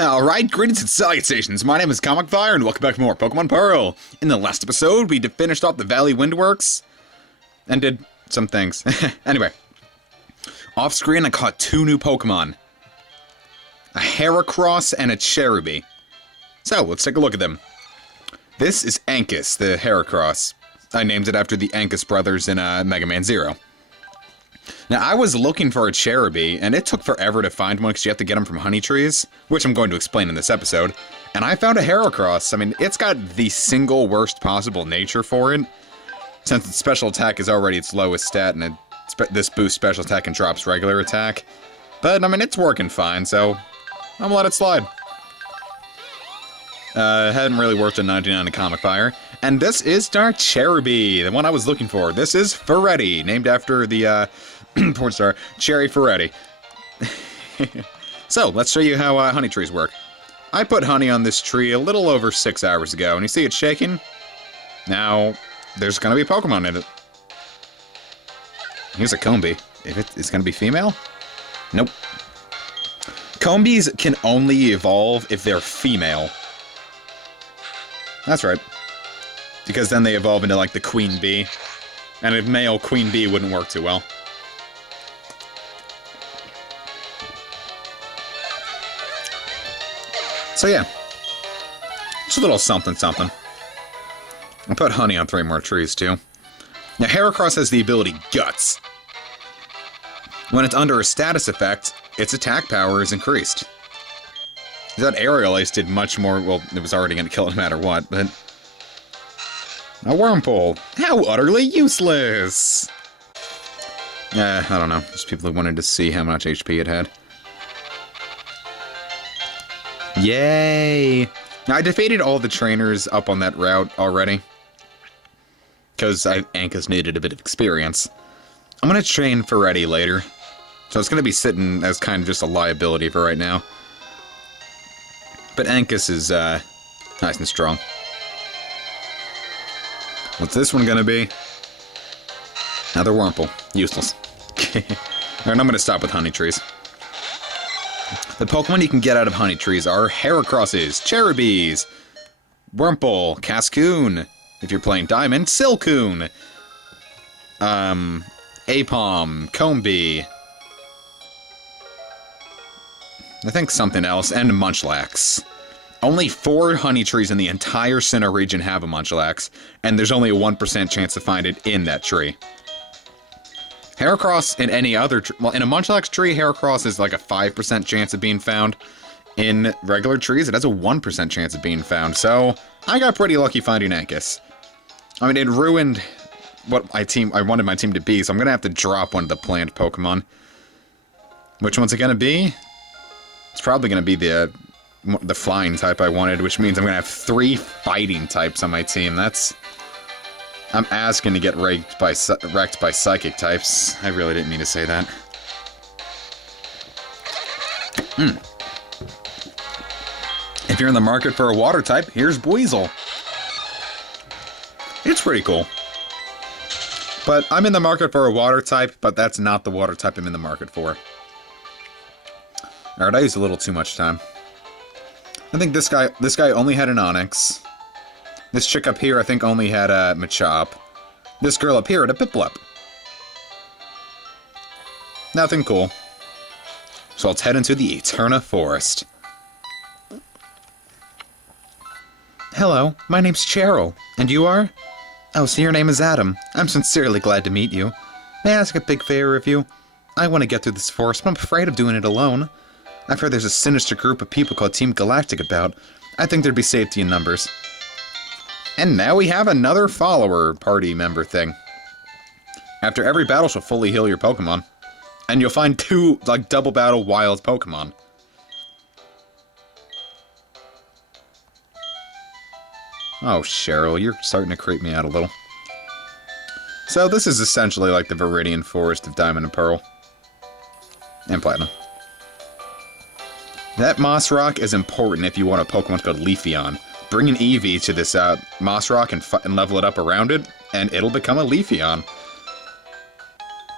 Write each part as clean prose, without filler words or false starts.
Alright, greetings and salutations. My name is Comic Fire, and welcome back for more Pokemon Pearl. In the last episode, we finished off the Valley Windworks, and did some things. Anyway, off screen I caught two new Pokemon. A Heracross and a Cherubi. So, let's take a look at them. This is Ankus, the Heracross. I named it after the Ankus brothers in Mega Man Zero. Now, I was looking for a Cherubi, and it took forever to find one because you have to get them from honey trees, which I'm going to explain in this episode. And I found a Heracross. I mean, it's got the single worst possible nature for it, since its special attack is already its lowest stat, and this boosts special attack and drops regular attack. But, I mean, it's working fine, so I'm gonna let it slide. Hadn't really worked in 99 in Comic Fire. And this is our Cherubi, the one I was looking for. This is Ferretti, named after the, porn star, Cherry Ferretti. So, let's show you how honey trees work. I put honey on this tree a little over 6 hours ago, and you see it shaking? Now, there's gonna be a Pokemon in it. Here's a Combee. If it's gonna be female? Nope. Combees can only evolve if they're female. That's right. Because then they evolve into, like, the Queen Bee. And a male Queen Bee wouldn't work too well. So yeah. It's a little something-something. I put honey on 3 more trees, too. Now, Heracross has the ability Guts. When it's under a status effect, its attack power is increased. That Aerial Ace did much more, well, it was already going to kill it no matter what, but... A Wurmple! How utterly useless! I don't know. Just people who wanted to see how much HP it had. Yay! Now, I defeated all the trainers up on that route already. Because Ankus needed a bit of experience. I'm going to train Ferretti later. So it's going to be sitting as kind of just a liability for right now. But Ankus is, nice and strong. What's this one gonna be? Another Wurmple. Useless. Alright, I'm gonna stop with honey trees. The Pokemon you can get out of honey trees are Heracrosses, Cherubis, Wurmple, Cascoon, if you're playing Diamond, Silcoon, Apom, Combee, I think something else, and Munchlax. Only 4 honey trees in the entire Sinnoh region have a Munchlax, and there's only a 1% chance to find it in that tree. Heracross in any other well, in a Munchlax tree, Heracross is like a 5% chance of being found. In regular trees, it has a 1% chance of being found, so I got pretty lucky finding Ankus. I mean, it ruined what I wanted my team to be, so I'm gonna have to drop one of the planned Pokemon. Which one's it gonna be? It's probably gonna be the flying type I wanted, which means I'm gonna have 3 fighting types on my team. I'm asking to get wrecked by psychic types. I really didn't mean to say that. If you're in the market for a water type, here's Buizel. It's pretty cool. But I'm in the market for a water type, but that's not the water type I'm in the market for. Alright, I used a little too much time. I think this guy only had an Onix. This chick up here, I think, only had a Machop. This girl up here had a Piplup. Nothing cool. So let's head into the Eterna Forest. Hello, my name's Cheryl. And you are? Oh, so your name is Adam. I'm sincerely glad to meet you. May I ask a big favor of you? I want to get through this forest, but I'm afraid of doing it alone. I've heard there's a sinister group of people called Team Galactic about. I think there'd be safety in numbers. And now we have another follower party member thing. After every battle, she'll fully heal your Pokemon. And you'll find 2, like, double battle wild Pokemon. Oh, Cheryl, you're starting to creep me out a little. So this is essentially like the Viridian Forest of Diamond and Pearl. And Platinum. That Moss Rock is important if you want a Pokemon called Leafeon. Bring an Eevee to this Moss Rock and level it up around it, and it'll become a Leafeon.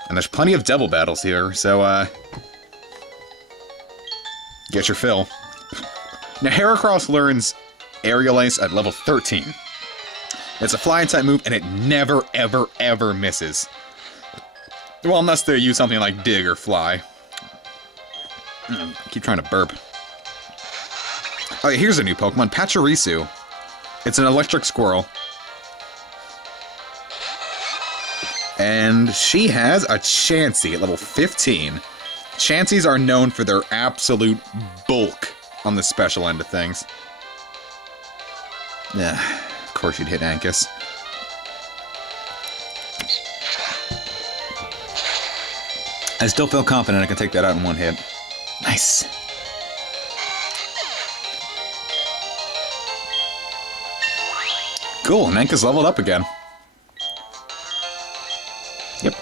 And there's plenty of double battles here, so get your fill. Now, Heracross learns Aerial Ace at level 13. It's a flying type move, and it never, ever, ever misses. Well, unless they use something like Dig or Fly. I keep trying to burp. Oh, yeah, here's a new Pokemon, Pachirisu. It's an electric squirrel. And she has a Chansey at level 15. Chanseys are known for their absolute bulk on the special end of things. Yeah, of course you'd hit Ankus. I still feel confident I can take that out in one hit. Nice. Cool, and Ankus leveled up again. Yep.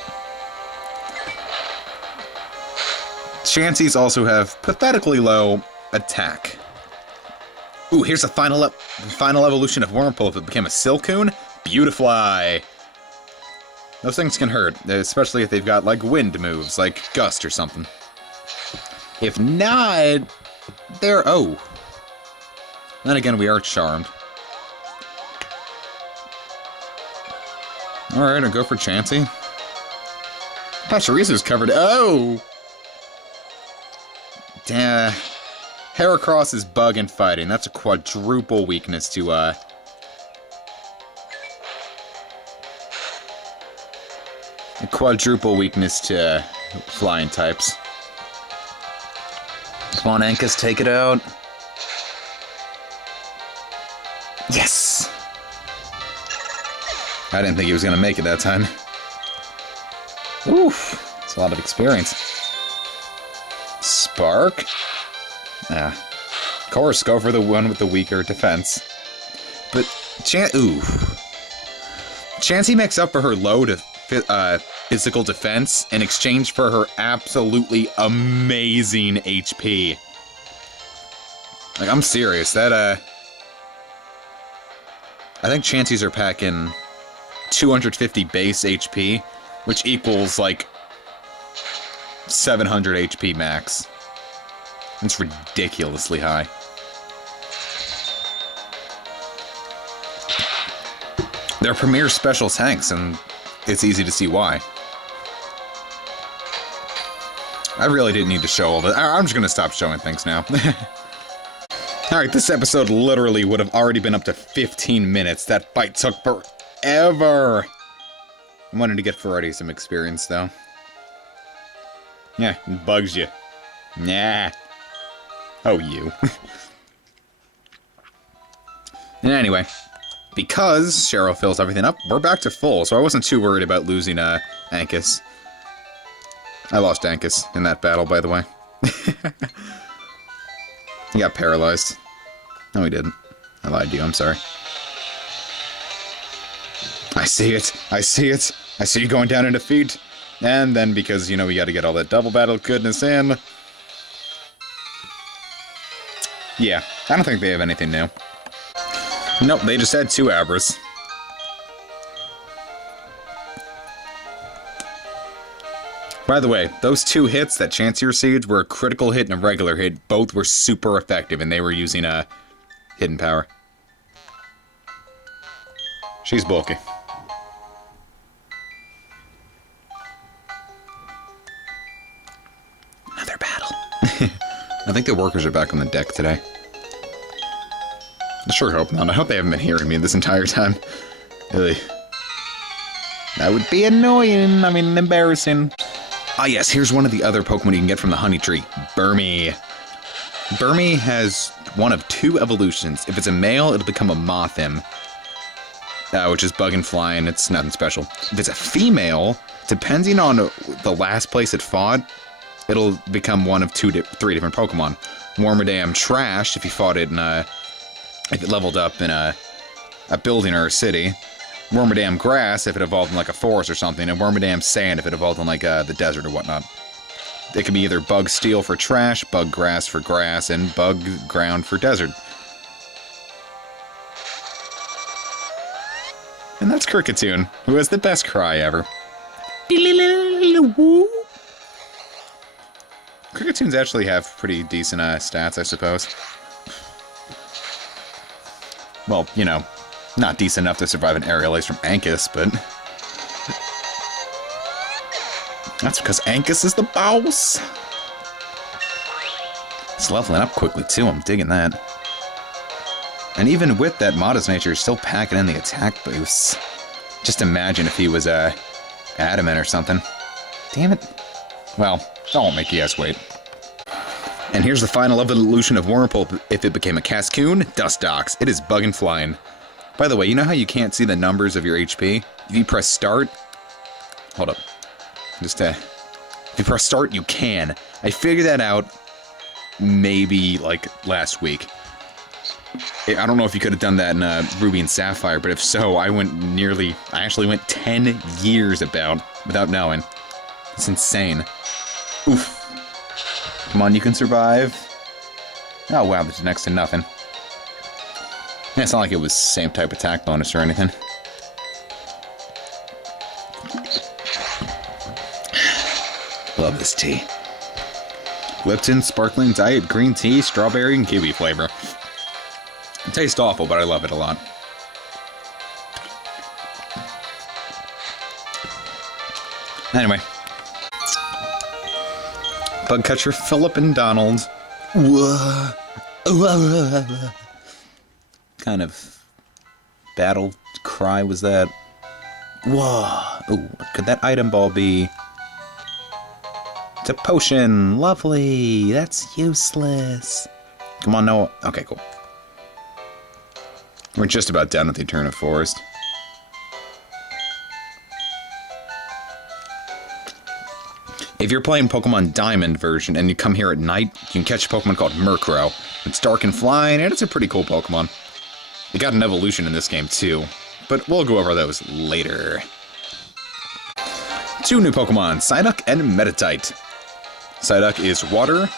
Chanseys also have pathetically low attack. Ooh, here's a final evolution of Wurmple if it became a Silcoon. Beautifly. Those things can hurt, especially if they've got, like, wind moves, like Gust or something. If not, they're... oh. Then again, we are charmed. Alright, I'll go for Chansey. Pachirisu's covered... oh! Damn. Heracross is bug and fighting. That's a quadruple weakness to, a quadruple weakness to flying types. Come on, Ankus, take it out. Yes! I didn't think he was going to make it that time. Oof. That's a lot of experience. Spark? Ah. Of course, go for the one with the weaker defense. But, Chansey makes up for her low physical defense in exchange for her absolutely amazing HP. Like, I'm serious. That, I think Chanseys are packing 250 base HP, which equals, like, 700 HP max. It's ridiculously high. They're premier special tanks, and it's easy to see why. I really didn't need to show all that. I'm just going to stop showing things now. Alright, this episode literally would have already been up to 15 minutes. That fight took forever. I wanted to get Ferretti some experience, though. Yeah, it bugs you. Nah. Oh, you. And anyway, because Cheryl fills everything up, we're back to full, so I wasn't too worried about losing Ankus. I lost Ankus in that battle, by the way. He got paralyzed. No, he didn't. I lied to you, I'm sorry. I see it. I see it. I see you going down in defeat. And then, because, you know, we gotta get all that double battle goodness in. Yeah, I don't think they have anything new. Nope, they just had 2 Abras. By the way, those 2 hits that Chansey received were a critical hit and a regular hit. Both were super effective, and they were using a hidden power. She's bulky. Another battle. I think the workers are back on the deck today. I sure hope not. I hope they haven't been hearing me this entire time. Really. That would be annoying. I mean, embarrassing. Ah, yes, here's one of the other Pokemon you can get from the Honey Tree. Burmy. Burmy has one of 2 evolutions. If it's a male, it'll become a Mothim, which is bug and flying. It's nothing special. If it's a female, depending on the last place it fought, it'll become one of 3 different Pokemon. Wormadam Trash, if you fought it in if it leveled up in a building or a city. Wormadam Grass, if it evolved in like a forest or something. And Wormadam Sand, if it evolved in like the desert or whatnot. It can be either Bug Steel for trash, Bug Grass for grass, and Bug Ground for desert. And that's Kricketune, who has the best cry ever. Kricketoons actually have pretty decent stats, I suppose. Well, you know, not decent enough to survive an aerial ace from Ankus, but... That's because Ankus is the boss! It's leveling up quickly, too. I'm digging that. And even with that modest nature, he's still packing in the attack boosts. Just imagine if he was, adamant or something. Damn it. Well, that won't make you guys wait. And here's the final evolution of Wurmple if it became a Cascoon, Dustox. It is bugging flying. By the way, you know how you can't see the numbers of your HP? If you press start... Hold up. Just, if you press start, you can. I figured that out maybe, like, last week. I don't know if you could have done that in Ruby and Sapphire, but if so, I actually went 10 years without knowing. It's insane. Oof. Come on, you can survive. Oh wow, that's next to nothing. Yeah, it's not like it was the same type attack bonus or anything. Love this tea. Lipton, sparkling diet, green tea, strawberry, and kiwi flavor. It tastes awful, but I love it a lot. Anyway. Bugcatcher Philip and Donald. Whoa. Kind of battle cry was that? Whoa. Ooh, what could that item ball be? It's a potion. Lovely. That's useless. Come on, no. Okay, cool. We're just about done with the Eterna Forest. If you're playing Pokemon Diamond version and you come here at night, you can catch a Pokemon called Murkrow. It's dark and flying, and it's a pretty cool Pokemon. It got an evolution in this game too, but we'll go over those later. 2 new Pokemon, Psyduck and Meditite. Psyduck is water,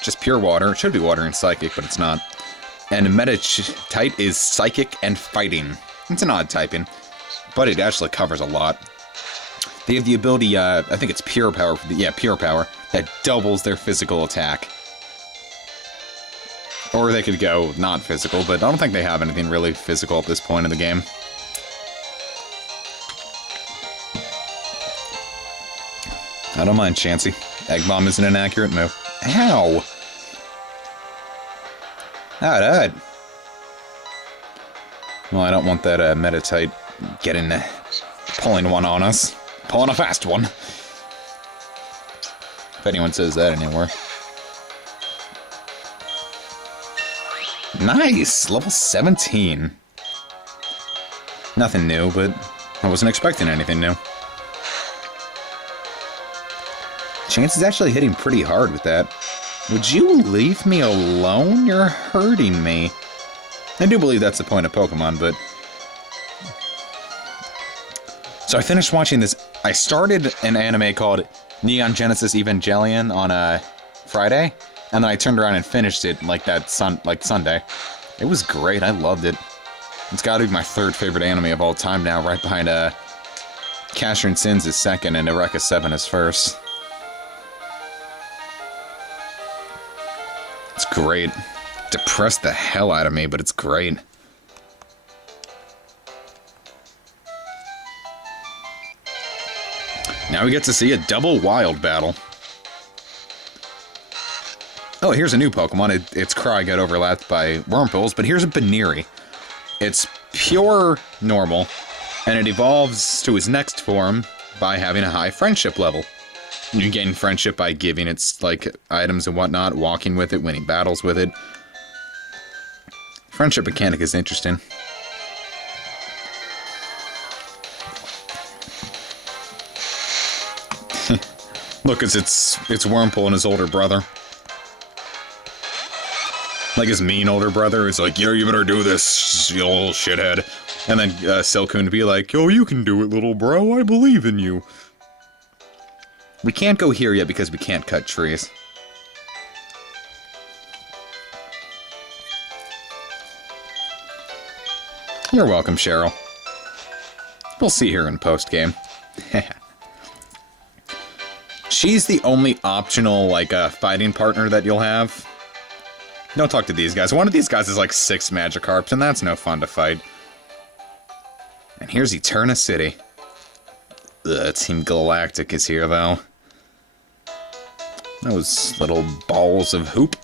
just pure water. It should be water and psychic, but it's not. And Meditite is psychic and fighting. It's an odd typing, but it actually covers a lot. They have the ability, I think it's Pure Power, Pure Power, that doubles their physical attack. Or they could go not physical, but I don't think they have anything really physical at this point in the game. I don't mind, Chansey. Egg Bomb is an inaccurate move. Ow! Alright. Well, I don't want that Meditite getting, pulling one on us. Pulling a fast one. If anyone says that anymore. Nice! Level 17. Nothing new, but I wasn't expecting anything new. Chance is actually hitting pretty hard with that. Would you leave me alone? You're hurting me. I do believe that's the point of Pokemon, but... So I finished watching this. I started an anime called Neon Genesis Evangelion on Friday, and then I turned around and finished it like Sunday. It was great. I loved it. It's got to be my 3rd favorite anime of all time now, right behind Casher and Sins is 2nd and Eureka 7 is 1st. It's great. Depressed the hell out of me, but it's great. Now we get to see a double wild battle. Oh, here's a new Pokemon. Its cry got overlapped by Wurmples, but here's a Baneri. It's pure normal, and it evolves to its next form by having a high friendship level. You gain friendship by giving its, like, items and whatnot, walking with it, winning battles with it. Friendship mechanic is interesting. Look, it's Wurmple and his older brother. Like his mean older brother is like, yo, you better do this, you little shithead. And then Silcoon to be like, yo, you can do it, little bro, I believe in you. We can't go here yet because we can't cut trees. You're welcome, Cheryl. We'll see her in post-game. She's the only optional, like, fighting partner that you'll have. Don't talk to these guys. One of these guys is like 6 Magikarps, and that's no fun to fight. And here's Eterna City. Team Galactic is here, though. Those little balls of hoop.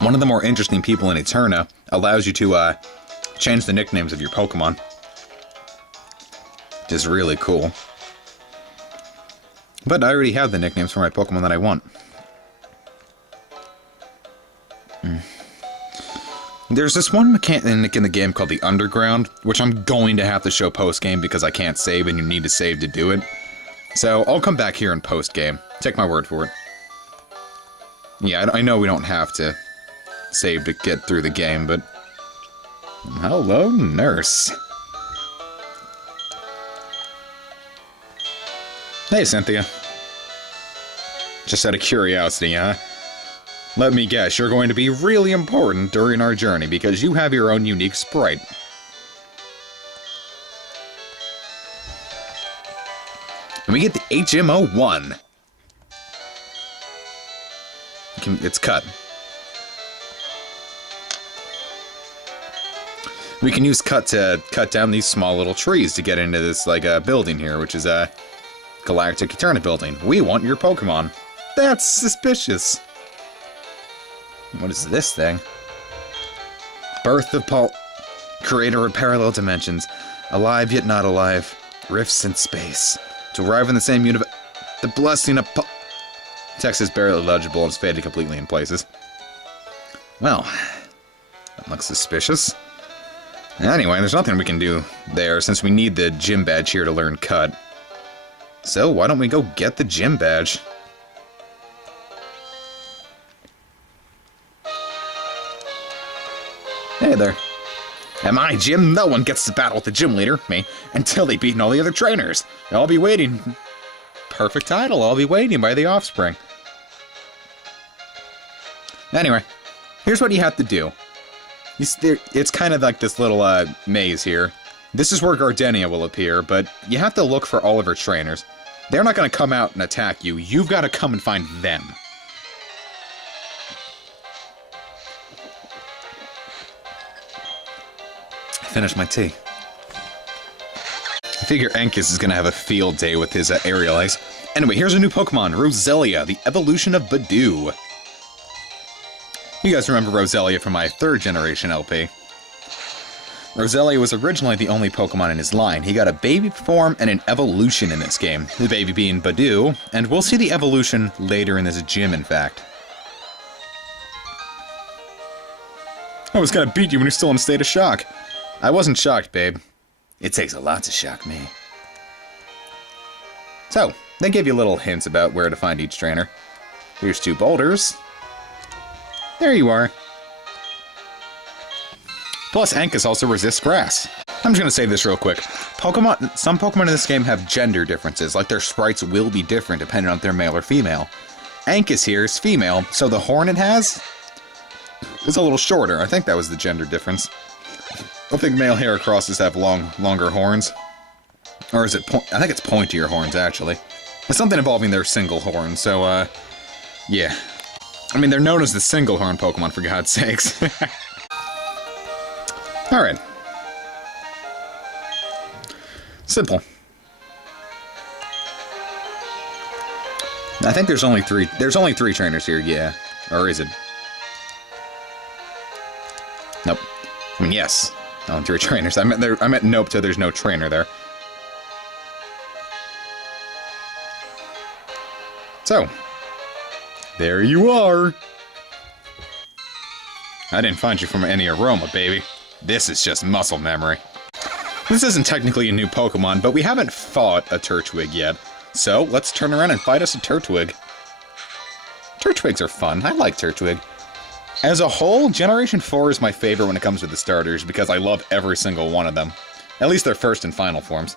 One of the more interesting people in Eterna allows you to change the nicknames of your Pokemon. Which is really cool. But I already have the nicknames for my Pokemon that I want. There's this one mechanic in the game called the Underground, which I'm going to have to show post-game because I can't save and you need to save to do it. So I'll come back here in post-game. Take my word for it. Yeah, I know we don't have to save to get through the game, but... Hello, nurse. Hey, Cynthia. Just out of curiosity, huh? Let me guess, you're going to be really important during our journey because you have your own unique sprite. And we get the HMO1. It's cut. We can use cut to cut down these small little trees to get into this, like, building here, which is a Galactic Eterna building. We want your Pokemon. That's suspicious. What is this thing? Birth of Creator of parallel dimensions. Alive yet not alive. Rifts in space. To arrive in the same universe. The blessing of Text is barely legible and it's faded completely in places. Well, that looks suspicious. Anyway, there's nothing we can do there since we need the gym badge here to learn cut. So why don't we go get the gym badge? Hey there. At my gym, no one gets to battle with the gym leader, me, until they beat all the other trainers. I'll be waiting. Perfect title. I'll be waiting by the Offspring. Anyway, here's what you have to do. It's kind of like this little maze here. This is where Gardenia will appear, but you have to look for all of her trainers. They're not going to come out and attack you. You've got to come and find them. Finish my tea. I figure Ankus is going to have a field day with his aerial ice. Anyway, here's a new Pokemon, Roselia, the evolution of Badoo. You guys remember Roselia from my 3rd generation LP. Roselia was originally the only Pokemon in his line. He got a baby form and an evolution in this game, the baby being Badoo, and we'll see the evolution later in this gym, in fact. I was gonna beat you when you're still in a state of shock. I wasn't shocked, babe. It takes a lot to shock me. So, they give you little hints about where to find each trainer. Here's 2 boulders. There you are. Plus, Ankus also resists grass. I'm just gonna say this real quick. Some Pokemon in this game have gender differences, like their sprites will be different depending on if they're male or female. Ankus here is female, so the horn it has is a little shorter. I think that was the gender difference. I think male Heracrosses have longer horns. Or is it I think it's pointier horns, actually. It's something involving their single horn, so, yeah. I mean, they're known as the single horn Pokemon, for God's sakes. Alright. Simple. I think there's only 3 trainers here, yeah. Or is it? Nope. I mean, yes. Only 3 trainers. I meant nope, so there's no trainer there. So, there you are. I didn't find you from any aroma, baby. This is just muscle memory. This isn't technically a new Pokemon, but we haven't fought a Turtwig yet. So, let's turn around and fight us a Turtwig. Turtwigs are fun. I like Turtwig. As a whole, Generation 4 is my favorite when it comes to the starters, because I love every single one of them. At least their first and final forms.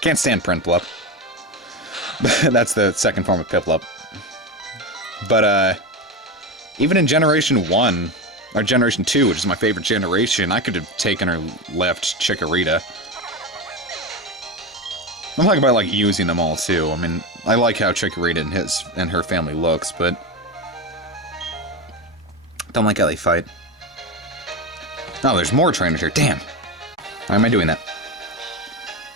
Can't stand Prinplup. That's the second form of Piplup. But, even in Generation 1, or Generation 2, which is my favorite generation, I could have taken or left Chikorita. I'm talking about, like, using them all, too. I mean, I like how Chikorita and her family looks, but... don't like how they fight. Oh, there's more trainers here. Damn! Why am I doing that?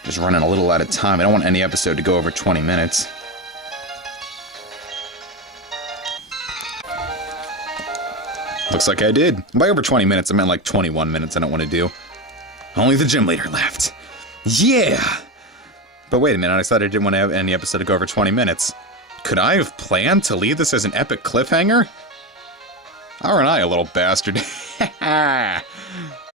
Just running a little out of time. I don't want any episode to go over 20 minutes. Looks like I did. By over 20 minutes, I meant like 21 minutes I don't want to do. Only the gym leader left. Yeah! But wait a minute, I said I didn't want to have any episode to go over 20 minutes. Could I have planned to leave this as an epic cliffhanger? Aren't I a little bastard?